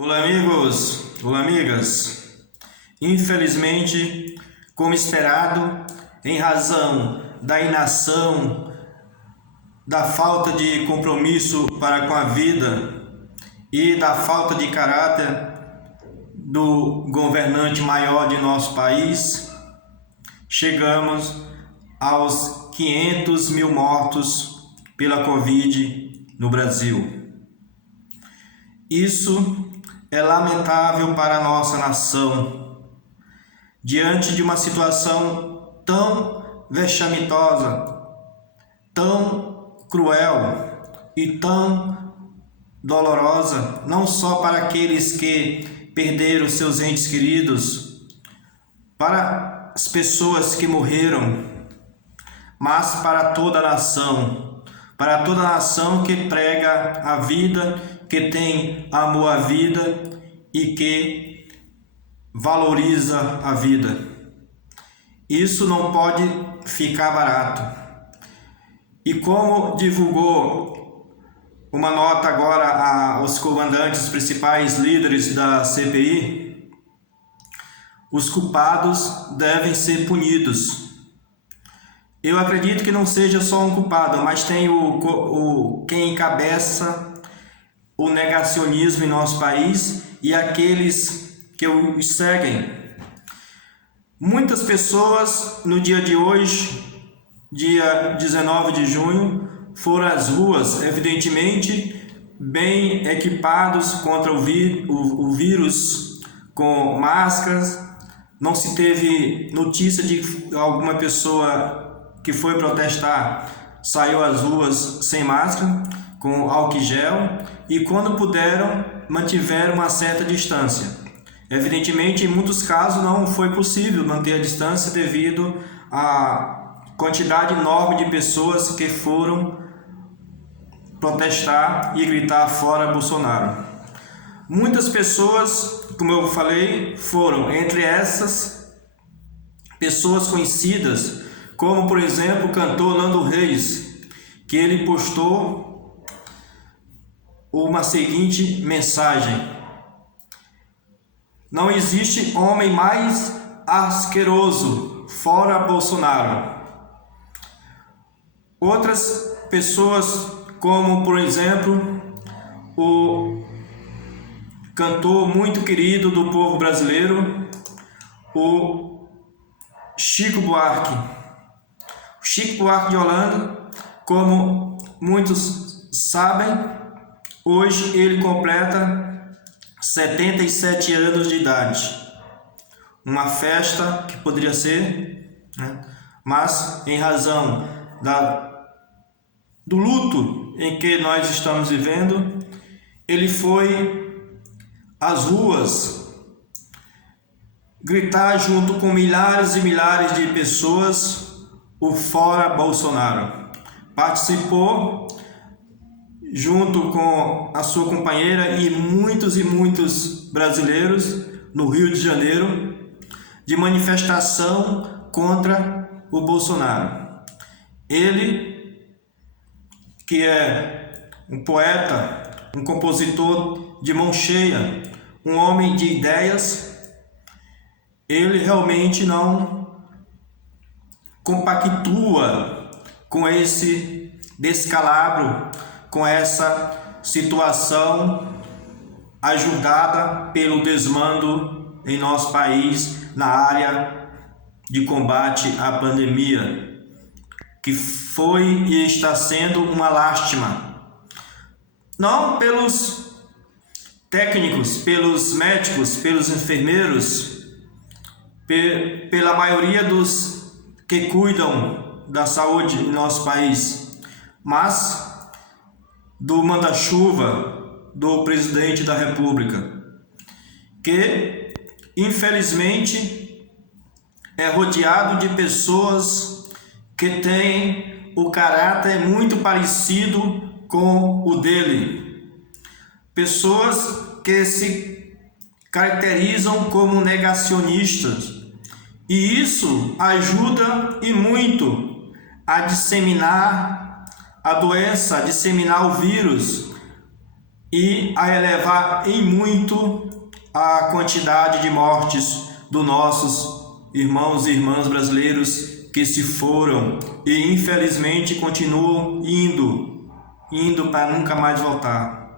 Olá, amigos! Olá, amigas! Infelizmente, como esperado, em razão da inação, da falta de compromisso para com a vida e da falta de caráter do governante maior de nosso país, chegamos aos 500 mil mortos pela Covid no Brasil. Isso é lamentável para a nossa nação, diante de uma situação tão vexamitosa, tão cruel e tão dolorosa, não só para aqueles que perderam seus entes queridos, para as pessoas que morreram, mas para toda a nação que prega a vida, que tem amor à vida e que valoriza a vida. Isso não pode ficar barato. E como divulgou uma nota agora aos comandantes, os principais líderes da CPI, os culpados devem ser punidos. Eu acredito que não seja só um culpado, mas tem quem encabeça o negacionismo em nosso país e aqueles que o seguem. Muitas pessoas no dia de hoje, dia 19 de junho, foram às ruas, evidentemente bem equipados contra o vírus, com máscaras. Não se teve notícia de alguma pessoa que foi protestar saiu às ruas sem máscara, com álcool gel, e quando puderam, mantiveram uma certa distância. Evidentemente, em muitos casos não foi possível manter a distância devido à quantidade enorme de pessoas que foram protestar e gritar fora Bolsonaro. Muitas pessoas, como eu falei, foram entre essas pessoas conhecidas, como por exemplo o cantor Nando Reis, que ele postou uma seguinte mensagem: não existe homem mais asqueroso fora Bolsonaro. Outras pessoas, como por exemplo o cantor muito querido do povo brasileiro, o Chico Buarque. O Chico Buarque de Holanda, como muitos sabem, hoje ele completa 77 anos de idade. Uma festa que poderia ser, mas em razão do luto em que nós estamos vivendo, ele foi às ruas gritar junto com milhares e milhares de pessoas o Fora Bolsonaro. Participou junto com a sua companheira e muitos brasileiros no Rio de Janeiro, de manifestação contra o Bolsonaro. Ele, que é um poeta, um compositor de mão cheia, um homem de ideias, ele realmente não compactua com esse descalabro, com essa situação ajudada pelo desmando em nosso país na área de combate à pandemia, que foi e está sendo uma lástima, não pelos técnicos, pelos médicos, pelos enfermeiros, pela maioria dos que cuidam da saúde em nosso país, mas do manda-chuva do presidente da República, que infelizmente é rodeado de pessoas que têm o caráter muito parecido com o dele, pessoas que se caracterizam como negacionistas, e isso ajuda e muito a disseminar a doença, a disseminar o vírus, e a elevar em muito a quantidade de mortes dos nossos irmãos e irmãs brasileiros que se foram e infelizmente continuam indo para nunca mais voltar.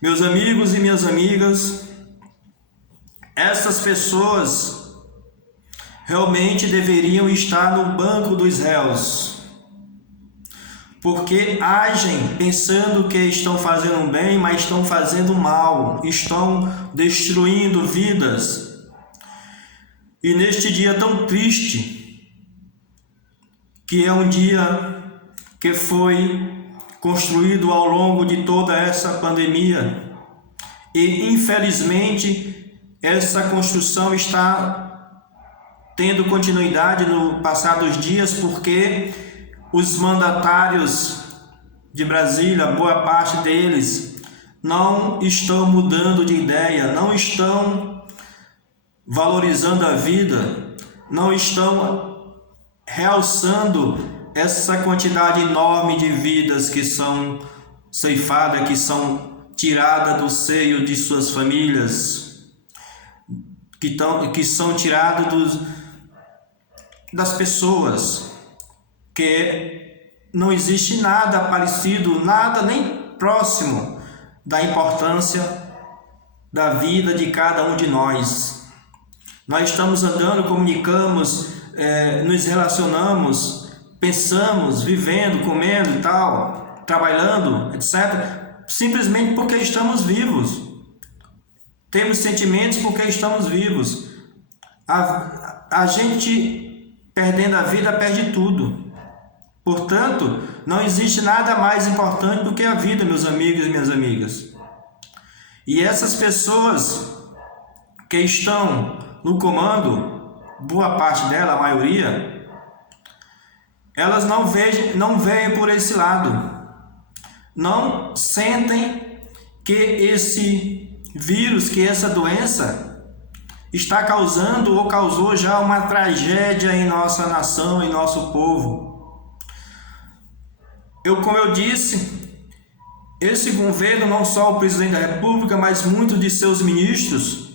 Meus amigos e minhas amigas, essas pessoas realmente deveriam estar no banco dos réus, porque agem pensando que estão fazendo bem, mas estão fazendo mal, estão destruindo vidas. E neste dia tão triste, que é um dia que foi construído ao longo de toda essa pandemia, e infelizmente essa construção está tendo continuidade no passar dos dias, porque os mandatários de Brasília, boa parte deles, não estão mudando de ideia, não estão valorizando a vida, não estão realçando essa quantidade enorme de vidas que são ceifadas, que são tiradas do seio de suas famílias, que são tiradas das pessoas, que não existe nada parecido, nada nem próximo da importância da vida de cada um de nós. Nós estamos andando, comunicamos, nos relacionamos, pensamos, vivendo, comendo e tal, trabalhando, etc., simplesmente porque estamos vivos. Temos sentimentos porque estamos vivos. A gente, perdendo a vida, perde tudo. Portanto, não existe nada mais importante do que a vida, meus amigos e minhas amigas. E essas pessoas que estão no comando, boa parte dela, a maioria, elas não veem por esse lado, não sentem que esse vírus, que essa doença está causando ou causou já uma tragédia em nossa nação, em nosso povo. Como eu disse, esse governo, não só o presidente da República, mas muitos de seus ministros,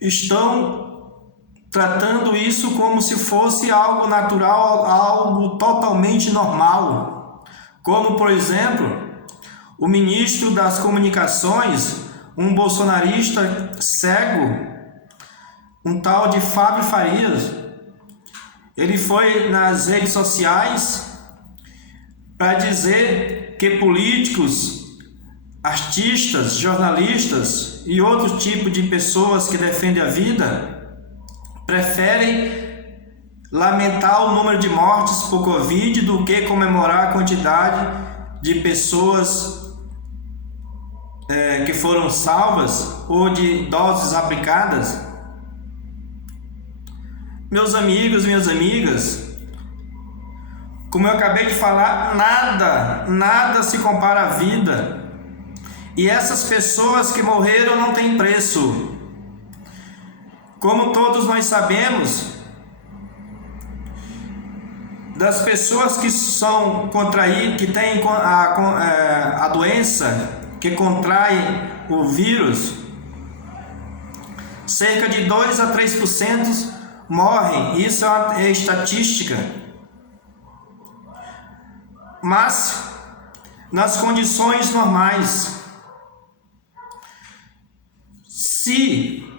estão tratando isso como se fosse algo natural, algo totalmente normal. Como, por exemplo, o ministro das Comunicações, um bolsonarista cego, um tal de Fábio Farias, ele foi nas redes sociais para dizer que políticos, artistas, jornalistas e outro tipo de pessoas que defendem a vida preferem lamentar o número de mortes por Covid do que comemorar a quantidade de pessoas que foram salvas ou de doses aplicadas. Meus amigos, minhas amigas, como eu acabei de falar, nada se compara à vida. E essas pessoas que morreram não têm preço. Como todos nós sabemos, das pessoas que são que têm a doença, que contraem o vírus, cerca de 2 a 3% morrem. Isso é estatística. Mas, nas condições normais, se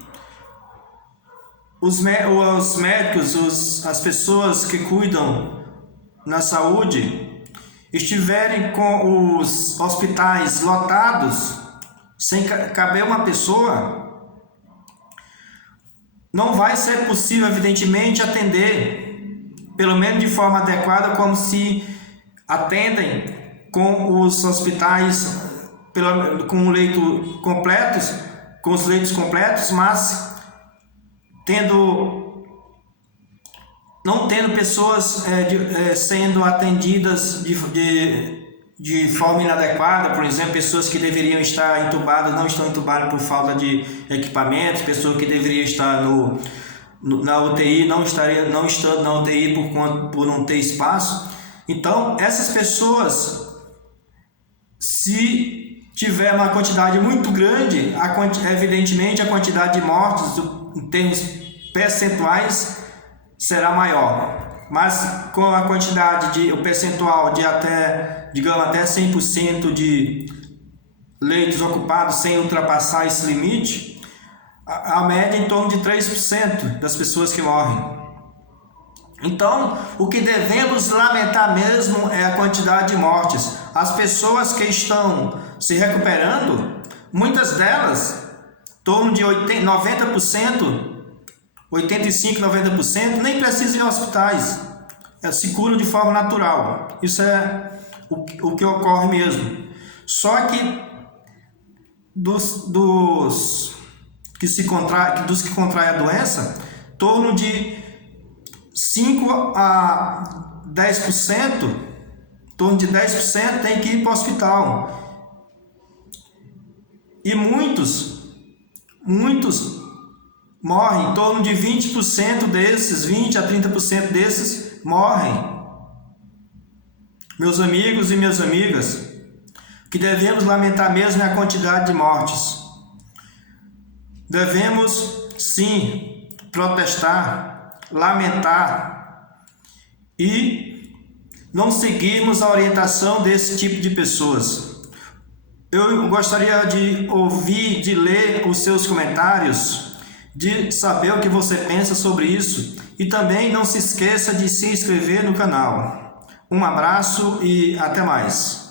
os médicos, as pessoas que cuidam na saúde, estiverem com os hospitais lotados, sem caber uma pessoa, não vai ser possível, evidentemente, atender, pelo menos de forma adequada, como se atendem com os hospitais, com os leitos completos, mas não tendo pessoas sendo atendidas de forma inadequada. Por exemplo, pessoas que deveriam estar entubadas não estão entubadas por falta de equipamentos, pessoas que deveriam estar na UTI não estando na UTI por não ter espaço. Então, essas pessoas, se tiver uma quantidade muito grande, evidentemente a quantidade de mortes em termos percentuais será maior. Mas com a quantidade o percentual de até 100% de leitos ocupados sem ultrapassar esse limite, a média é em torno de 3% das pessoas que morrem. Então, o que devemos lamentar mesmo é a quantidade de mortes. As pessoas que estão se recuperando, muitas delas, em torno de 90%, 85%, 90%, nem precisam ir a hospitais. Se curam de forma natural. Isso é o que ocorre mesmo. Só que dos que contraem a doença, em torno de 5 a 10%, em torno de 10% tem que ir para o hospital. E muitos morrem, em torno de 20% desses, 20 a 30% desses morrem. Meus amigos e minhas amigas, o que devemos lamentar mesmo é a quantidade de mortes. Devemos, sim, protestar, lamentar e não seguirmos a orientação desse tipo de pessoas. Eu gostaria de ouvir, de ler os seus comentários, de saber o que você pensa sobre isso e também não se esqueça de se inscrever no canal. Um abraço e até mais.